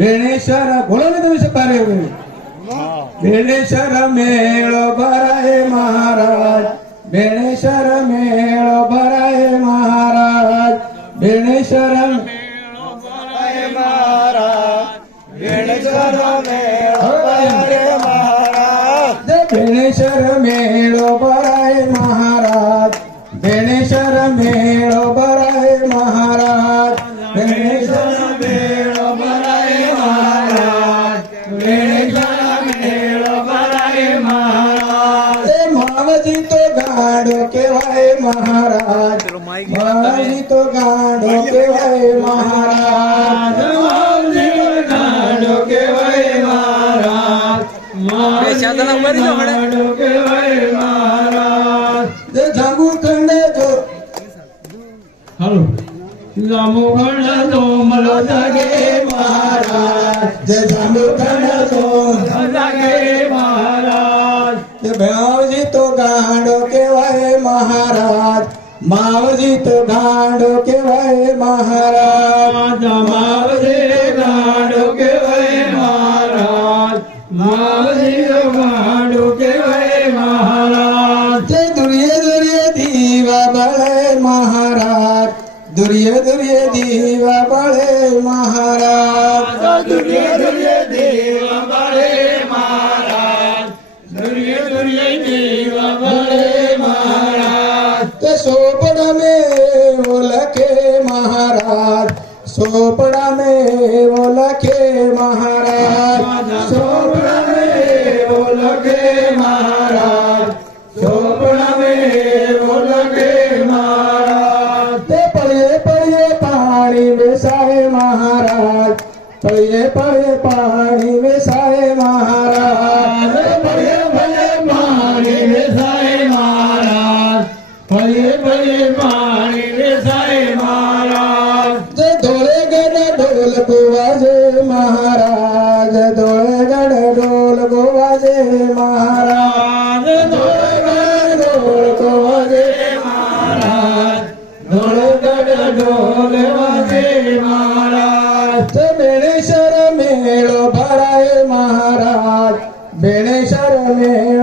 बेणेश्वर बोलो ने तुम्ही सकारे बेणेश्वर मेळो भराए महाराज बेणेश्वर मेळो भराए महाराज बेणेश्वर मेळो भराए महाराज बेणेश्वर मेळो भराए महाराज बेणेश्वर मेळो भराए महाराज बेणेश्वर मेळो भराए महाराज बेणेश्वर मेळो भराए महाराज बेणेश्वर मेळो भराए महाराज मावजी तो गाडो केवाय महाराज मावजी तो गाडो केवाय महाराज मावजी तो गाडो केवाय महाराज मावजी गाडो केवाय महाराज जांबू खंड जो हेलो जांबू खंड जो मलो जागे महाराज जांबू खंड जो जागे महाराज मावजी तो गाडो केवाय महाराज मावजी तो गाडो केवाय महाराज मावजी गाडो केवाय महाराज मावजी तो गाडो केवाय महाराज दुर्ये दुर्ये दीवा बळे महाराज दुर्ये दुर्ये दीवा बळे महाराज दुर्ये दुर्ये दीवा बळे महाराज दुर्ये दुर्ये दीवा बळे महाराज ते सोपड़ा में वो लखे महाराज सोपड़ा में वो लखे महाराज सोपड़ा में वो लखे महाराज सोपड़ा में वो लखे महाराज ते पड़े पड़े पानी बेसाए महाराज पड़े पड़े पानी बेसाए महाराज पड़े पड़े पानी बेसाए महाराज पड़े पड़े पानी बेसाए महाराज धोले गढ़ ढोल गोवाजे महाराज धोले गढ़ ढोल गोवाजे महाराज धोले गढ़ ढोल गोवाजे महाराज धोले गढ़ ढोल वाजे महाराज बेणेश्वर मेळो भराए महाराज बेणेश्वर मेळो